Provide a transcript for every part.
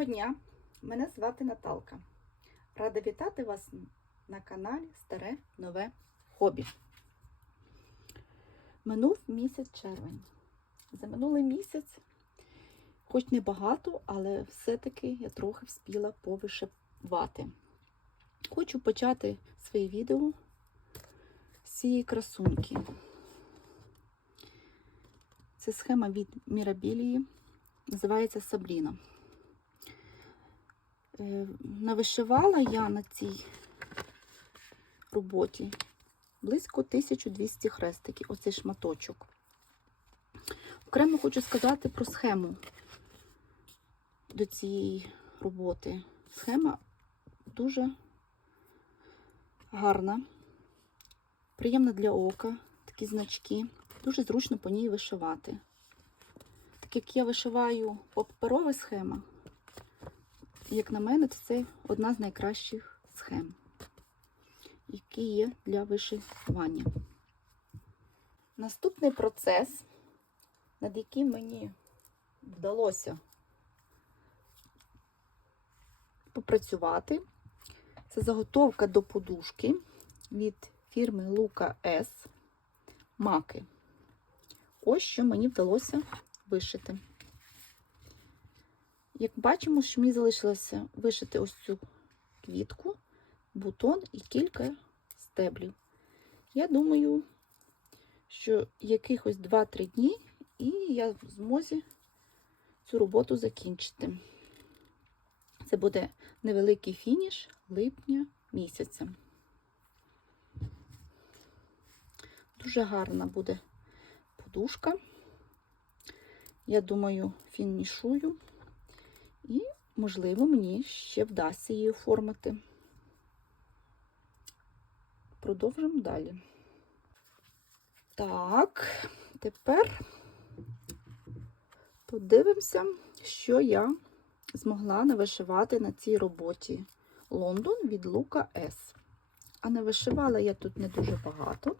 Доброго дня! Мене звати Наталка. Рада вітати вас на каналі Старе Нове Хобі. Минув місяць червень. За минулий місяць, хоч не багато, але все-таки я трохи вспіла повишивати. Хочу почати своє відео з цієї красунки. Це схема від Мірабілії, називається Сабріна. Е, Навишивала я на цій роботі близько 1200 хрестиків, оцей шматочок. Окремо хочу сказати про схему до цієї роботи. Схема дуже гарна, приємна для ока, такі значки. Дуже зручно по ній вишивати. Так як я вишиваю по паперових схемах, як на мене, це одна з найкращих схем, які є для вишивання. Наступний процес, над яким мені вдалося попрацювати, це заготовка до подушки від фірми Лука С Маки. Ось що мені вдалося вишити. Як бачимо, що мені залишилося вишити ось цю квітку, бутон і кілька стеблів. Я думаю, що якихось 2-3 дні, і я в змозі цю роботу закінчити. Це буде невеликий фініш липня місяця. Дуже гарна буде подушка. Я думаю, фінішую. І, можливо, мені ще вдасться її оформити. Продовжимо далі. Так, тепер подивимося, що я змогла навишивати на цій роботі Лондон від Лука С. А навишивала я тут не дуже багато,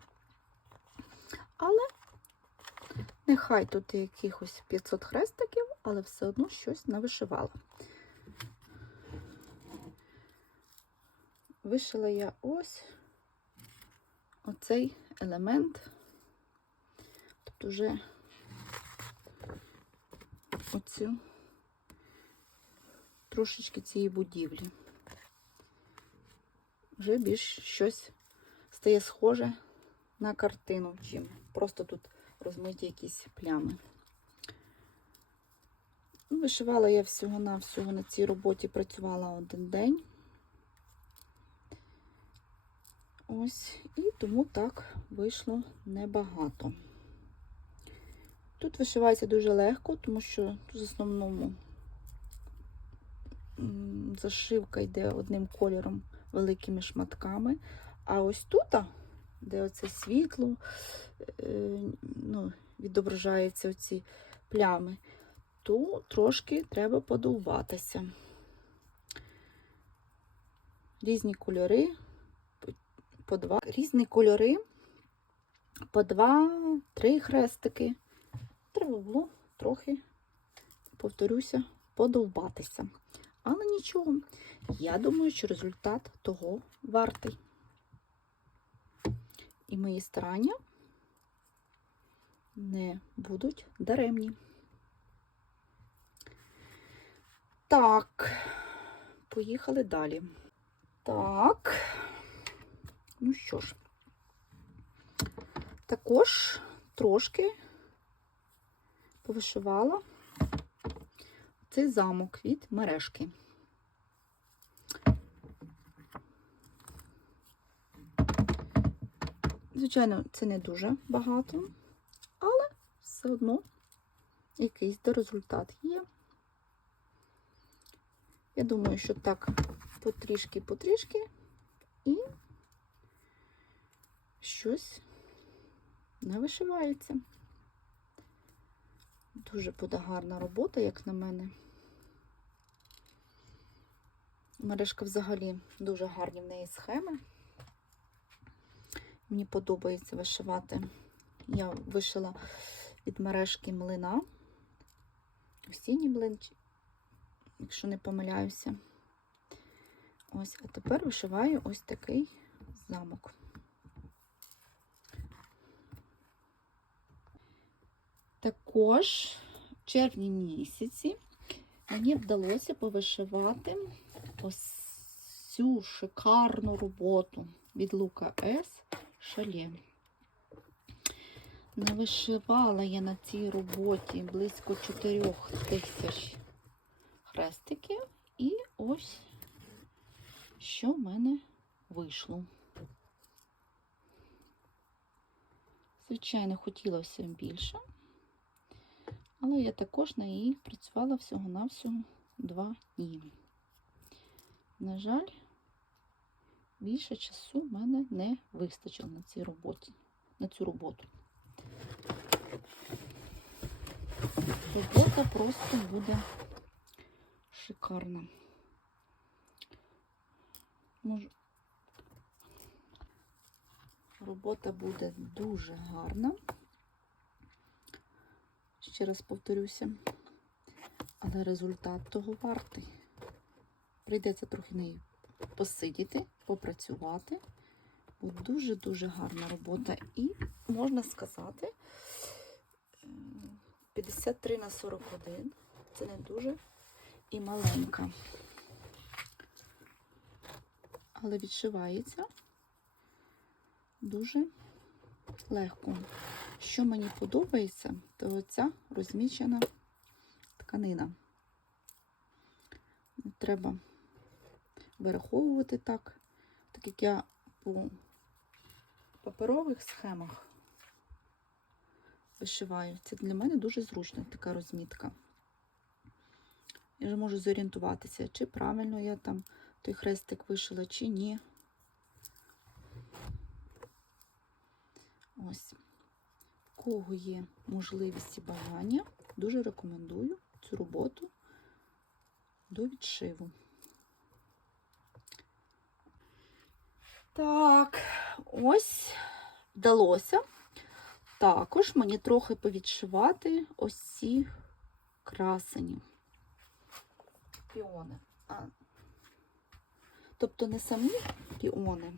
але нехай тут якихось 500 хрестиків, але все одно щось навишивала. Вишила я ось оцей елемент, тобто вже оцю трошечки цієї будівлі. Вже більш щось стає схоже на картину, чим просто тут розмиті якісь плями. Ну, Вишивала я всього-навсього на цій роботі працювала один день. Ось, і тому так вийшло небагато. Тут вишивається дуже легко, тому що в основному зашивка йде одним кольором великими шматками. А ось тут, де оце світло, ну, відображаються оці плями, то трошки треба подовбатися. Різні кольори, по два, різні кольори, по два-три хрестики. Треба було трохи, повторюся, подовбатися. Але нічого, я думаю, що результат того вартий. І мої старання не будуть даремні. Так, поїхали далі. Так, ну що ж, також трошки повишивала цей замок від мережки. Звичайно, це не дуже багато, але все одно якийсь результат є. Я думаю, що так потрішки-потрішки і щось не вишивається. Дуже буде гарна робота, як на мене. Мережка взагалі дуже гарні в неї схеми. Мені подобається вишивати. Я вишила від мережки млина. Осінній млин якщо не помиляюся. Ось, а тепер вишиваю ось такий замок. Також в червні місяці мені вдалося повишивати ось цю шикарну роботу від Лука С. Шалє. Навишивала я на цій роботі близько 4 тисяч хрестиків, і ось що в мене вийшло. Звичайно, хотілося більше, але я також на її працювала всього-навсього два дні. На жаль, більше часу в мене не вистачило на цій роботі, на цю роботу. Робота просто буде шикарна. Мож... Робота буде дуже гарна. Ще раз повторюся, але результат того вартий. Прийдеться трохи нею посидіти, попрацювати. Дуже-дуже гарна робота. І можна сказати, е, 53 на 41 це не дуже і маленька. Але відшивається дуже легко. Що мені подобається, то оця розмічена тканина. Не Треба вираховувати так, так як я по паперових схемах вишиваю. Це для мене дуже зручна така розмітка. Я вже можу зорієнтуватися, чи правильно я там той хрестик вишила, чи ні. Ось. У кого є можливість і бажання, дуже рекомендую цю роботу до відшиву. Так, ось вдалося. Також мені трохи повідшивати ось ці красені піони. А, тобто не самі піони,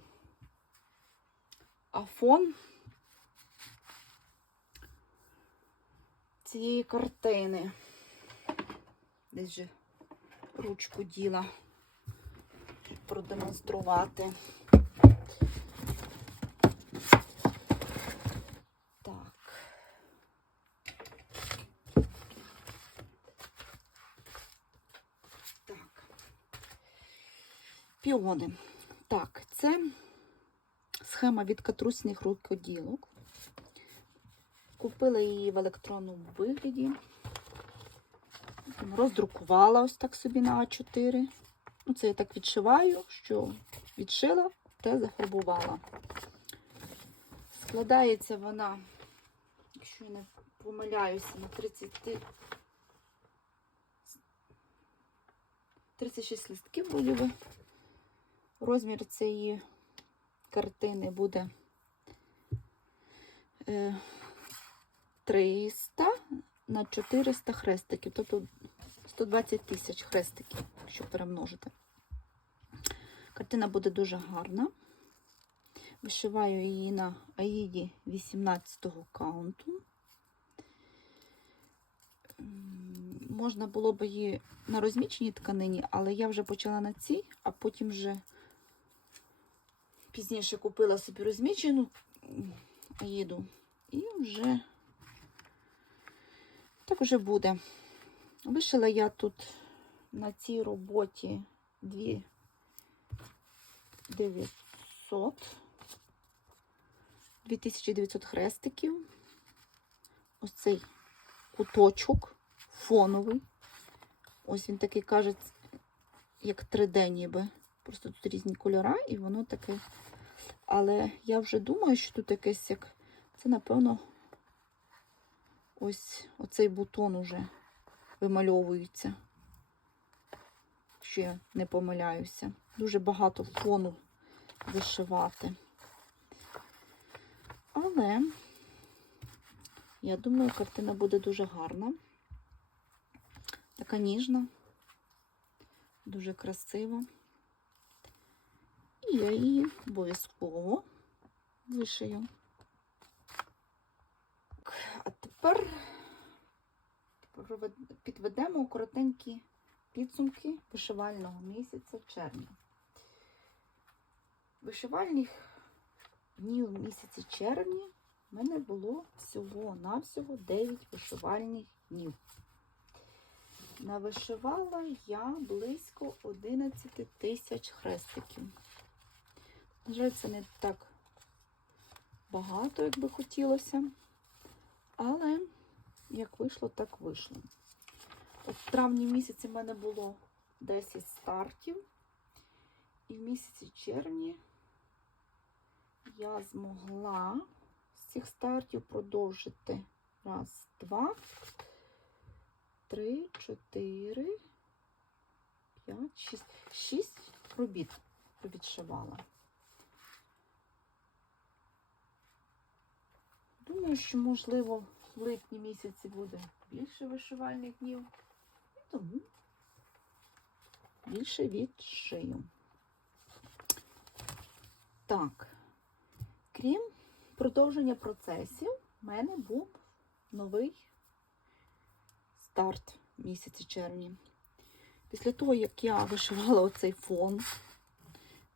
а фон цієї картини. Десь же ручку діла продемонструвати. Так. Так. Піони. Так, це схема від катрусних рукоділок. Купила її в електронному вигляді. Роздрукувала ось так собі на А4. Ну, це я так відшиваю, що відшила, те зафарбувала. Складається вона, якщо я не помиляюся, на 30, 36 листків вроді би. Розмір цієї картини буде е, 300 на 400 хрестиків, тобто 120 тисяч хрестиків, якщо перемножити. Картина буде дуже гарна. Вишиваю її на аїді 18-го каунту. Можна було б її на розміченій тканині, але я вже почала на цій, а потім вже пізніше купила собі розмічену м, аїду. І вже так вже буде. Вишила я тут на цій роботі 2900, 2900 хрестиків. Ось цей куточок фоновий. Ось він такий каже, як 3D ніби. Просто тут різні кольори, і воно таке. Але я вже думаю, що тут якесь як. Це, напевно, ось оцей бутон уже вимальовується. Якщо я не помиляюся. Дуже багато фону вишивати. Але я думаю, картина буде дуже гарна. Така ніжна. Дуже красиво. І я її обов'язково вишию. А тепер підведемо коротенькі підсумки вишивального місяця червня. Вишивальних днів місяці червні в мене було всього-навсього 9 вишивальних днів. Навишивала я близько 11 тисяч хрестиків. На жаль, це не так багато, як би хотілося, але як вийшло, так вийшло. От в травні місяці в мене було 10 стартів, і в місяці червні я змогла з цих стартів продовжити раз, два, три, чотири, п'ять, шість. Шість робіт відшивала. Думаю, що, можливо, в липні місяці буде більше вишивальних днів. І тому більше відшию. Так, крім продовження процесів, в мене був новий старт місяці червні. Після того, як я вишивала оцей фон,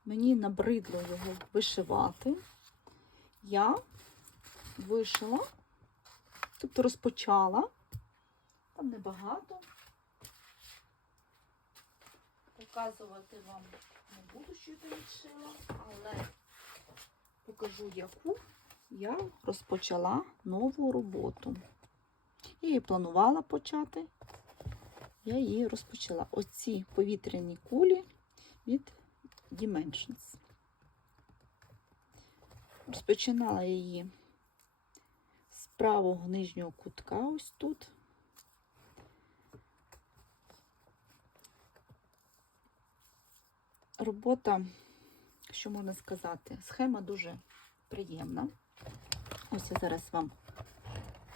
мені набридло його вишивати, я вишила, тобто розпочала, там небагато. Показувати вам не буду, що я відшила, але покажу, яку я розпочала нову роботу. Я її планувала почати. Я її розпочала. Оці повітряні кулі від Dimensions. Розпочинала її правого нижнього кутка, ось тут. Робота, що можна сказати, схема дуже приємна. Ось я зараз вам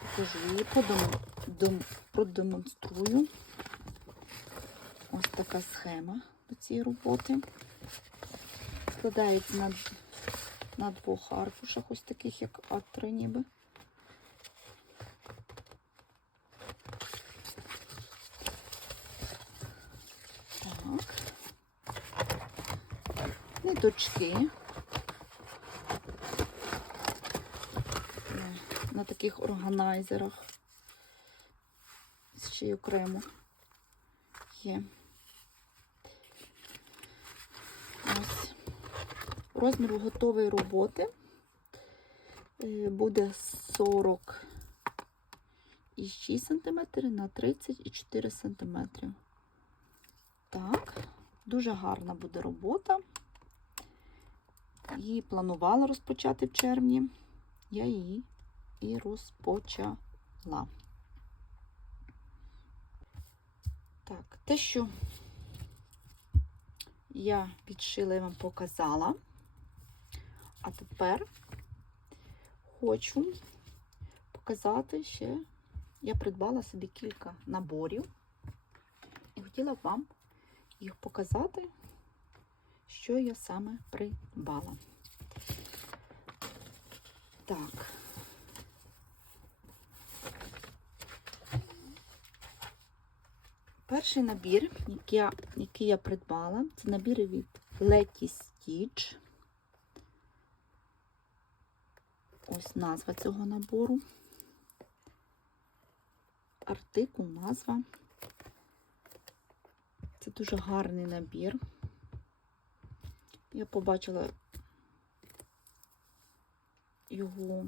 покажу її, продемонструю. Ось така схема до цієї роботи. Складається на, на двох аркушах, ось таких, як А3 ніби. Так. Ниточки. На- таких органайзерах. Ще й окремо є. Ось. Розмір готової роботи е, буде 46 см на 34 см. Так, дуже гарна буде робота. Її планувала розпочати в червні. Я її і розпочала. Так, те, що я підшила і вам показала. А тепер хочу показати ще, я придбала собі кілька наборів і хотіла вам їх показати, що я саме придбала. Так. Перший набір, який я, який я придбала, це набір від Letty Stitch. Ось назва цього набору. Артикул, назва. Це дуже гарний набір. Я побачила його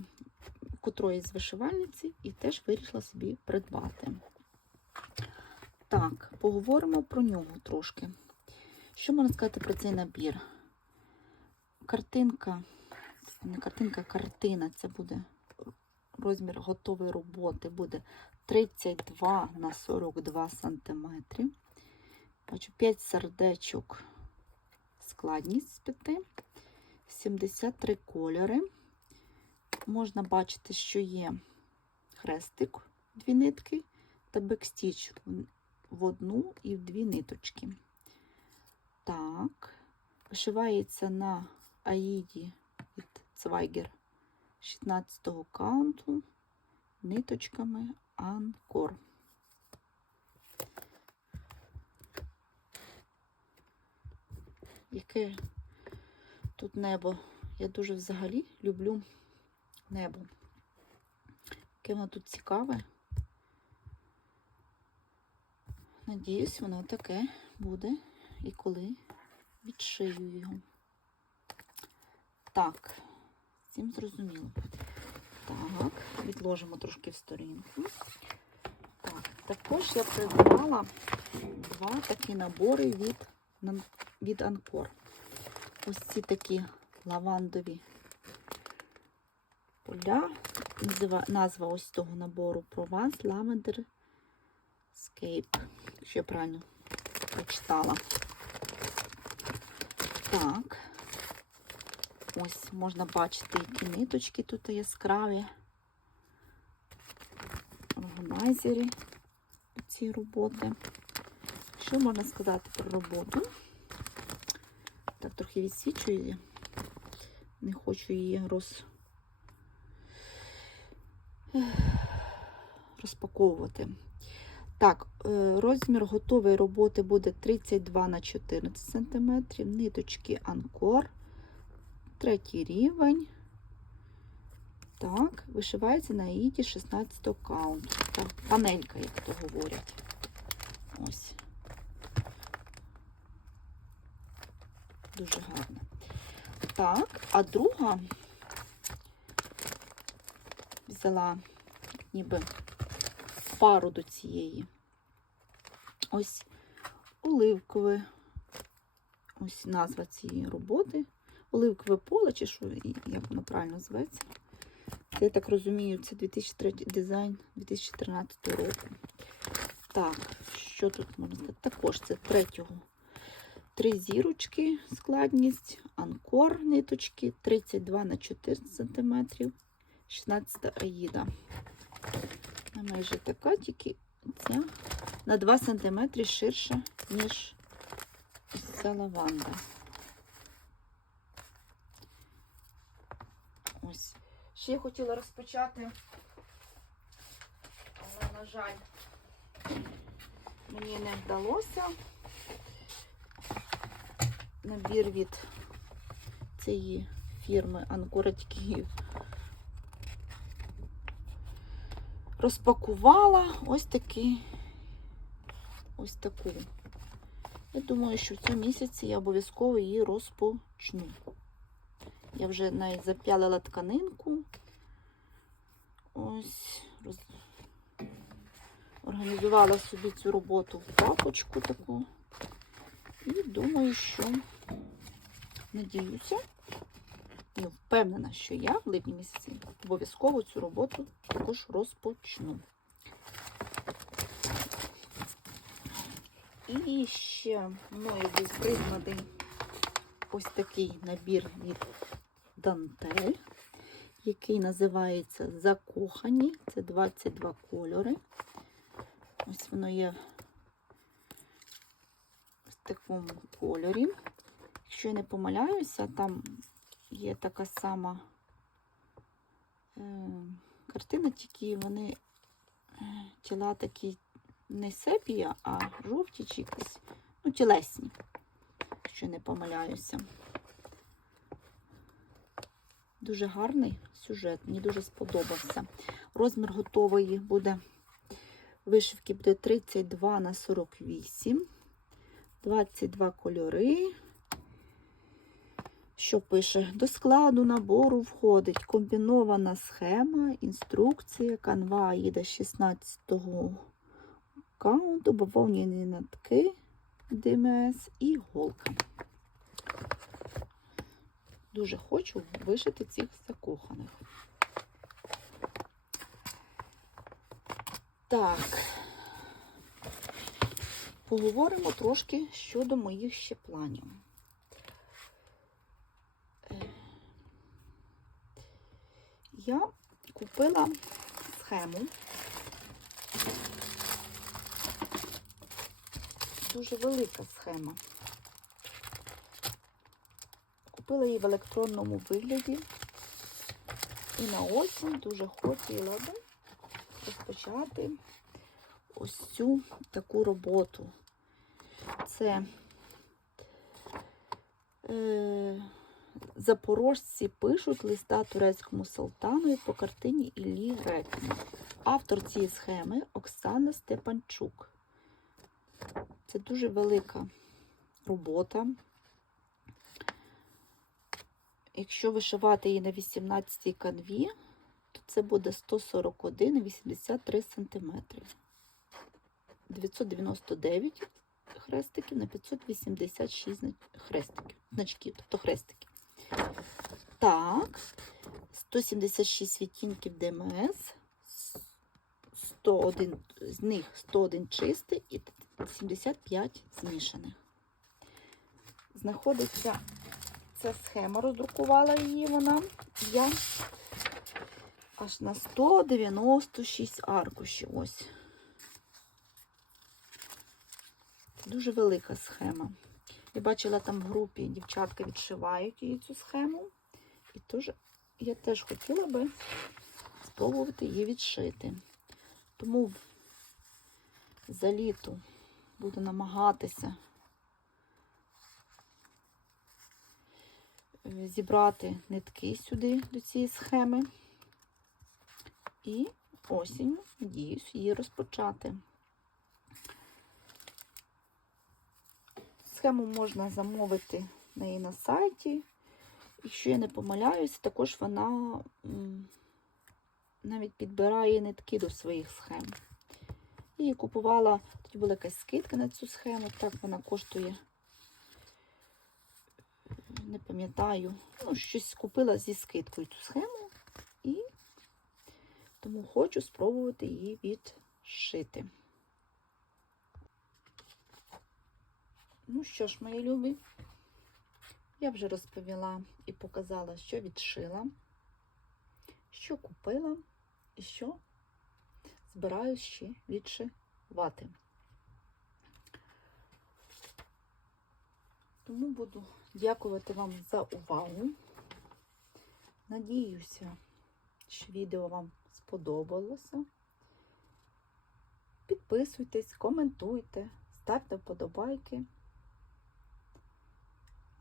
котрої з вишивальниці і теж вирішила собі придбати. Так, поговоримо про нього трошки. Що можна сказати про цей набір? Картинка, не картинка, картина, це буде розмір готової роботи, буде 32 на 42 сантиметри. Бачу 5 сердечок, складність з 5, 73 кольори. Можна бачити, що є хрестик, дві нитки та бекстіч в одну і в дві ниточки. Так. Вишивається на Аїді від Цвайгер 16-го каунту ниточками Анкор. Яке тут небо? Я дуже взагалі люблю небо. Яке воно тут цікаве. Надіюсь, воно таке буде і коли відшию його. Так, цим зрозуміло. Так, відложимо трошки в сторінку. Так, також я придбала два такі набори від, від Анкор. Ось ці такі лавандові поля. Назва ось того набору Provence Lavender Scape, якщо я правильно прочитала. Так. Ось можна бачити, які ниточки тут яскраві. Органайзери ці роботи. Що можна сказати про роботу? Трохи відсвічую її. Не хочу її роз... розпаковувати. Так, е, розмір готової роботи буде 32 на 14 см. Ниточки Анкор. Третій рівень. Так, вишивається на іді 16 каунту. Так, панелька, як то говорять. Ось. Дуже гарно. Так, а друга взяла ніби пару до цієї. Ось оливкове, ось назва цієї роботи. Оливкове поле, чи що, як воно правильно зветься. Це, я так розумію, це 2003 дизайн 2013 року. Так, що тут можна сказати? Також це третього. Три зірочки, складність, анкор ниточки, 32 на 14 см, 16 аїда. Майже така, тільки ця на 2 см ширша, ніж ця лаванда. Ось. Ще я хотіла розпочати, але, на жаль, мені не вдалося. Набір від цієї фірми Анкорить Київ. Розпакувала ось такий, ось таку. Я думаю, що в цьому місяці я обов'язково її розпочну. Я вже навіть зап'ялила тканинку. Ось роз... організувала собі цю роботу в папочку таку. І думаю, що надіюся, ну, впевнена, що я в липні місяці обов'язково цю роботу також розпочну. І ще мною був пригнаний ось такий набір від Дантель, який називається Закохані. Це 22 кольори. Ось воно є в такому кольорі. Якщо я не помиляюся, там є така сама е, картина, тільки вони е, тіла такі не сепія, а жовті чи якісь, ну, тілесні, якщо не помиляюся. Дуже гарний сюжет, мені дуже сподобався. Розмір готової буде вишивки буде 32 на 48, 22 кольори. Що пише? До складу набору входить комбінована схема, інструкція, канва їде 16-го каунту, бавовняні нитки ДМС і голка. Дуже хочу вишити цих закоханих. Так, поговоримо трошки щодо моїх ще планів. Я купила схему. Дуже велика схема. Купила її в електронному вигляді. І на осінь дуже хотіла би розпочати ось цю таку роботу. Це е, запорожці пишуть листа турецькому султану по картині Іллі Репіна. Автор цієї схеми Оксана Степанчук. Це дуже велика робота. Якщо вишивати її на 18 канві, то це буде 141,83 см. 999 хрестиків на 586 хрестиків, значків, тобто хрестиків. Так, 176 відтінків ДМС, 101, з них 101 чистий і 75 змішаних. Знаходиться ця схема, роздрукувала її вона. Я аж на 196 аркушів. Ось. Дуже велика схема. Я бачила там в групі дівчатка відшивають її цю схему. І теж, я теж хотіла би спробувати її відшити. Тому за літо буду намагатися е, зібрати нитки сюди до цієї схеми. І осінь, надіюсь, її розпочати. Схему можна замовити в неї на сайті. Якщо я не помиляюсь, також вона навіть підбирає нитки до своїх схем. Її купувала, тоді була якась скидка на цю схему, так вона коштує, не пам'ятаю, ну, щось купила зі скидкою цю схему і тому хочу спробувати її відшити. Ну що ж, мої любі, я вже розповіла і показала, що відшила, що купила і що збираюсь ще відшивати. Тому буду дякувати вам за увагу. Надіюся, що відео вам сподобалося. Підписуйтесь, коментуйте, ставте вподобайки.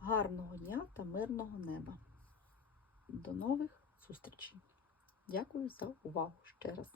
Гарного дня та мирного неба. До нових зустрічей. Дякую за увагу ще раз.